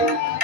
ಒಂದು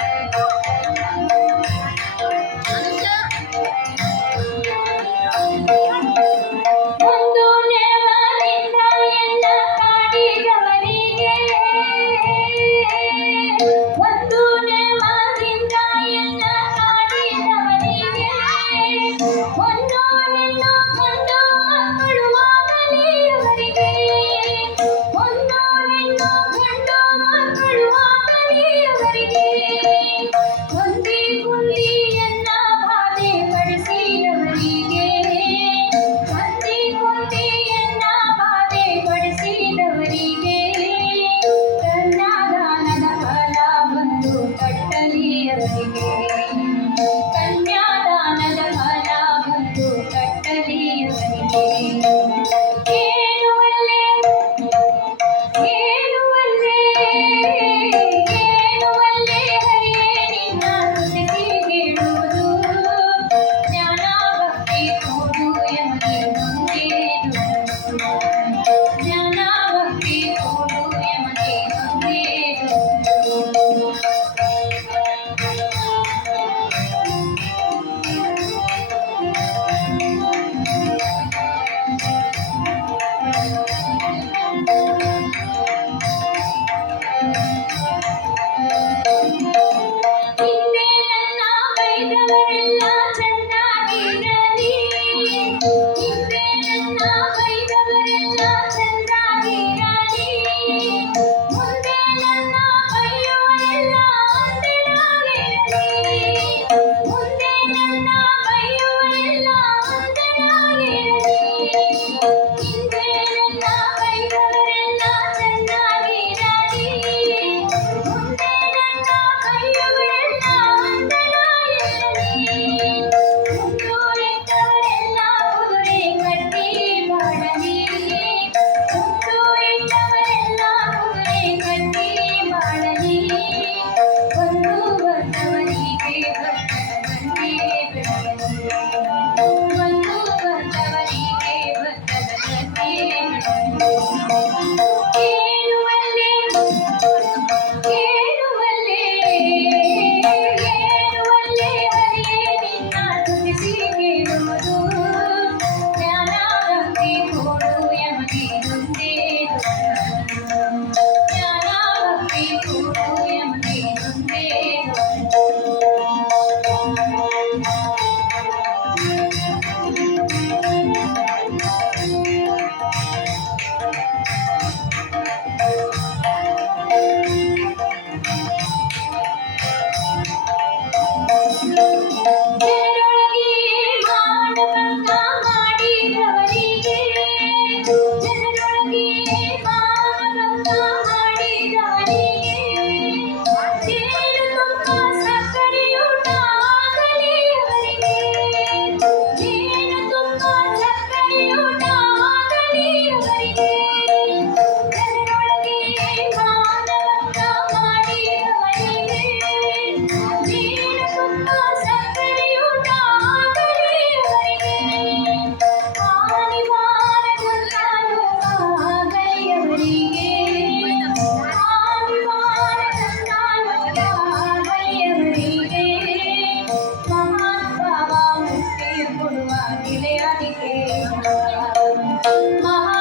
வைத்தவரெல்லாம் Thank you. 什么？